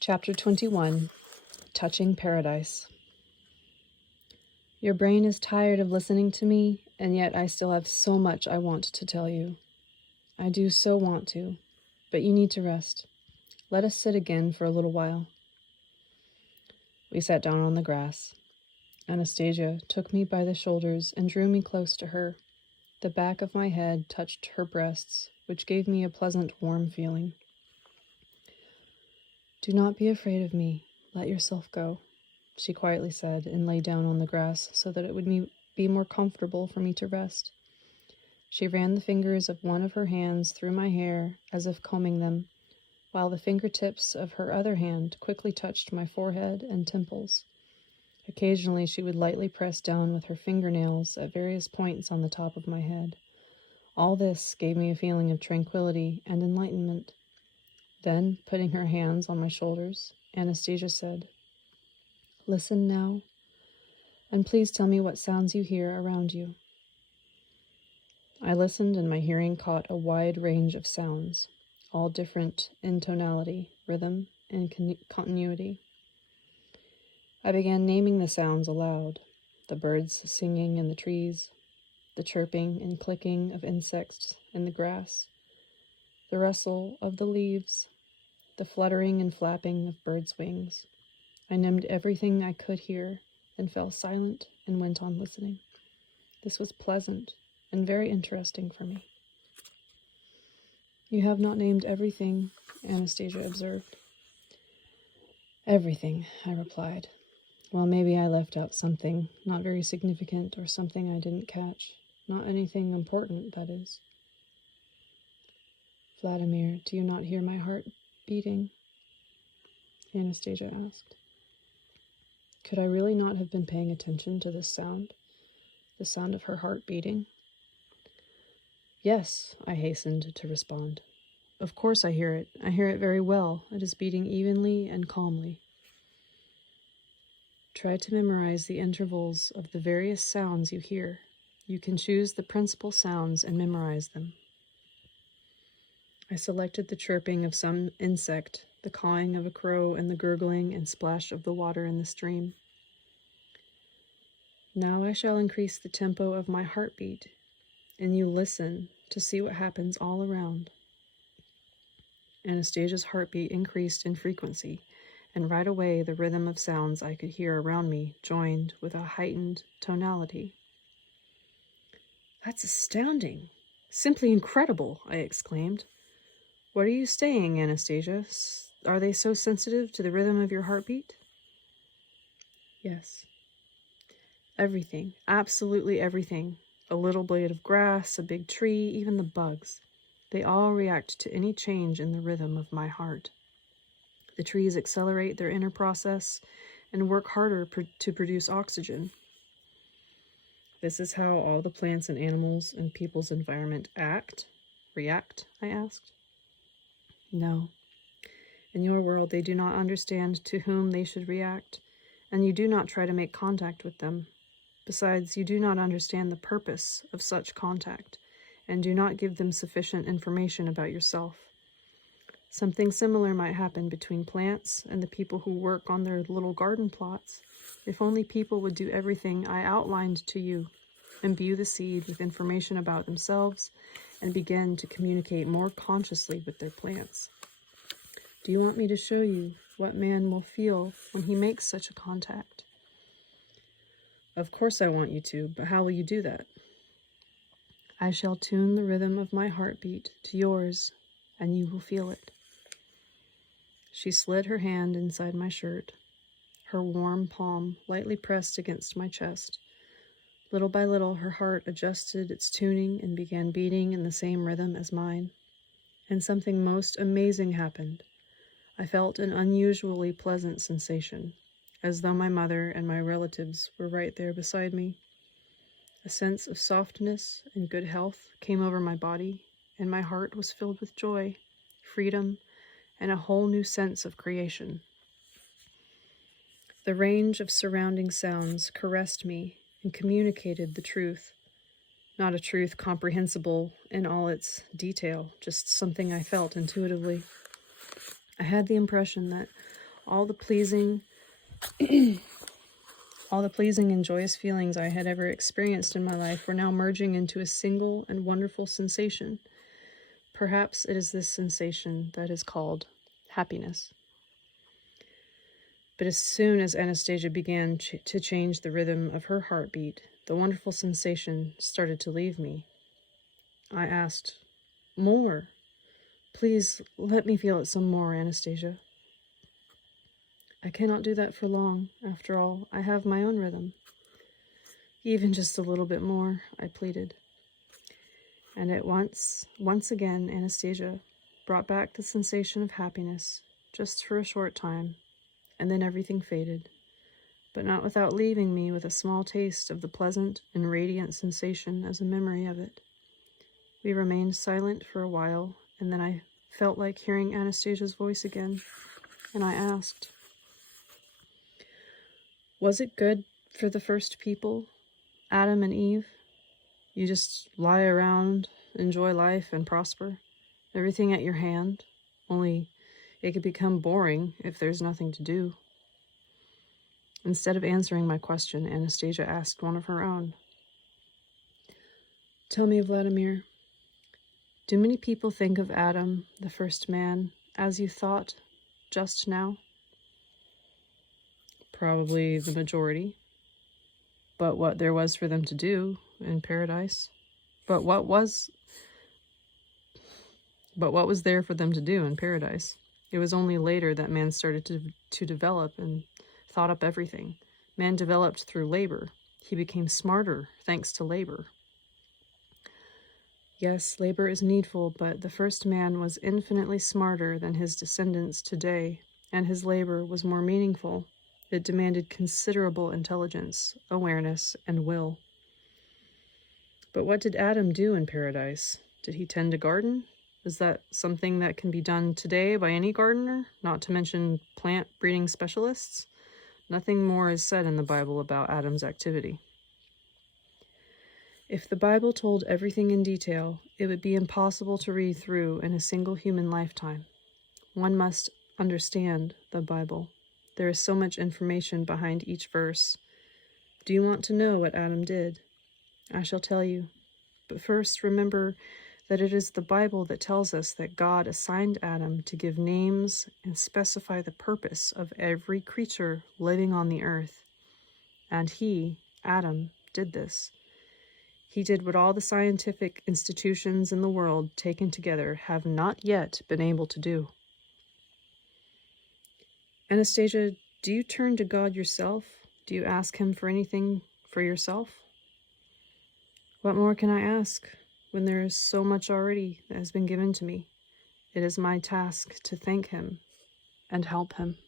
Chapter 21, Touching Paradise. Your brain is tired of listening to me, and yet I still have so much I want to tell you. I do so want to, but you need to rest. Let us sit again for a little while. We sat down on the grass. Anastasia took me by the shoulders and drew me close to her. The back of my head touched her breasts, which gave me a pleasant, warm feeling. Do not be afraid of me. Let yourself go, she quietly said, and lay down on the grass so that it would be more comfortable for me to rest. She ran the fingers of one of her hands through my hair as if combing them, while the fingertips of her other hand quickly touched my forehead and temples. Occasionally she would lightly press down with her fingernails at various points on the top of my head. All this gave me a feeling of tranquility and enlightenment. Then, putting her hands on my shoulders, Anastasia said, "Listen now, and please tell me what sounds you hear around you." I listened, and my hearing caught a wide range of sounds, all different in tonality, rhythm, and continuity. I began naming the sounds aloud: the birds singing in the trees, the chirping and clicking of insects in the grass, the rustle of the leaves, the fluttering and flapping of birds' wings. I named everything I could hear, then fell silent and went on listening. This was pleasant and very interesting for me. You have not named everything, Anastasia observed. Everything, I replied. Well, maybe I left out something, not very significant, or something I didn't catch. Not anything important, that is. Vladimir, do you not hear my heart beating? Anastasia asked. Could I really not have been paying attention to this sound? The sound of her heart beating? Yes, I hastened to respond. Of course I hear it. I hear it very well. It is beating evenly and calmly. Try to memorize the intervals of the various sounds you hear. You can choose the principal sounds and memorize them. I selected the chirping of some insect, the cawing of a crow, and the gurgling and splash of the water in the stream. Now I shall increase the tempo of my heartbeat, and you listen to see what happens all around. Anastasia's heartbeat increased in frequency, and right away the rhythm of sounds I could hear around me joined with a heightened tonality. That's astounding! Simply incredible! I exclaimed. What are you saying, Anastasia? Are they so sensitive to the rhythm of your heartbeat? Yes. Everything, absolutely everything. A little blade of grass, a big tree, even the bugs. They all react to any change in the rhythm of my heart. The trees accelerate their inner process and work harder to produce oxygen. This is how all the plants and animals in people's environment react, I asked. No. In your world, they do not understand to whom they should react, and you do not try to make contact with them. Besides, you do not understand the purpose of such contact, and do not give them sufficient information about yourself. Something similar might happen between plants and the people who work on their little garden plots, if only people would do everything I outlined to you, imbue the seed with information about themselves, and begin to communicate more consciously with their plants. Do you want me to show you what man will feel when he makes such a contact? Of course I want you to, but how will you do that? I shall tune the rhythm of my heartbeat to yours, and you will feel it. She slid her hand inside my shirt, her warm palm lightly pressed against my chest. Little by little, her heart adjusted its tuning and began beating in the same rhythm as mine. And something most amazing happened. I felt an unusually pleasant sensation, as though my mother and my relatives were right there beside me. A sense of softness and good health came over my body, and my heart was filled with joy, freedom, and a whole new sense of creation. The range of surrounding sounds caressed me and communicated the truth. Not a truth comprehensible in all its detail, just something I felt intuitively. I had the impression that All the pleasing and joyous feelings I had ever experienced in my life were now merging into a single and wonderful sensation. Perhaps it is this sensation that is called happiness. But as soon as Anastasia began to change the rhythm of her heartbeat, the wonderful sensation started to leave me. I asked, "More. Please let me feel it some more, Anastasia." "I cannot do that for long. After all, I have my own rhythm." "Even just a little bit more," I pleaded. And at once again, Anastasia brought back the sensation of happiness, just for a short time, and then everything faded, but not without leaving me with a small taste of the pleasant and radiant sensation as a memory of it. We remained silent for a while, and then I felt like hearing Anastasia's voice again, and I asked, "Was it good for the first people, Adam and Eve? You just lie around, enjoy life, and prosper? Everything at your hand, only it could become boring if there's nothing to do." Instead of answering my question, Anastasia asked one of her own. "Tell me, Vladimir, do many people think of Adam, the first man, as you thought just now?" "Probably the majority. But what there was for them to do in paradise? But what was there for them to do in paradise? It was only later that man started to develop and thought up everything. Man developed through labor. He became smarter thanks to labor." "Yes, labor is needful, but the first man was infinitely smarter than his descendants today, and his labor was more meaningful. It demanded considerable intelligence, awareness, and will." "But what did Adam do in paradise? Did he tend a garden? Is that something that can be done today by any gardener, not to mention plant breeding specialists? Nothing more is said in the Bible about Adam's activity." If the Bible told everything in detail, it would be impossible to read through in a single human lifetime. One must understand the Bible. There is so much information behind each verse. Do you want to know what Adam did? I shall tell you. But first, remember that it is the Bible that tells us that God assigned Adam to give names and specify the purpose of every creature living on the earth. And he, Adam, did this. He did what all the scientific institutions in the world taken together have not yet been able to do. Anastasia, do you turn to God yourself? Do you ask him for anything for yourself? What more can I ask when there is so much already that has been given to me? It is my task to thank him and help him.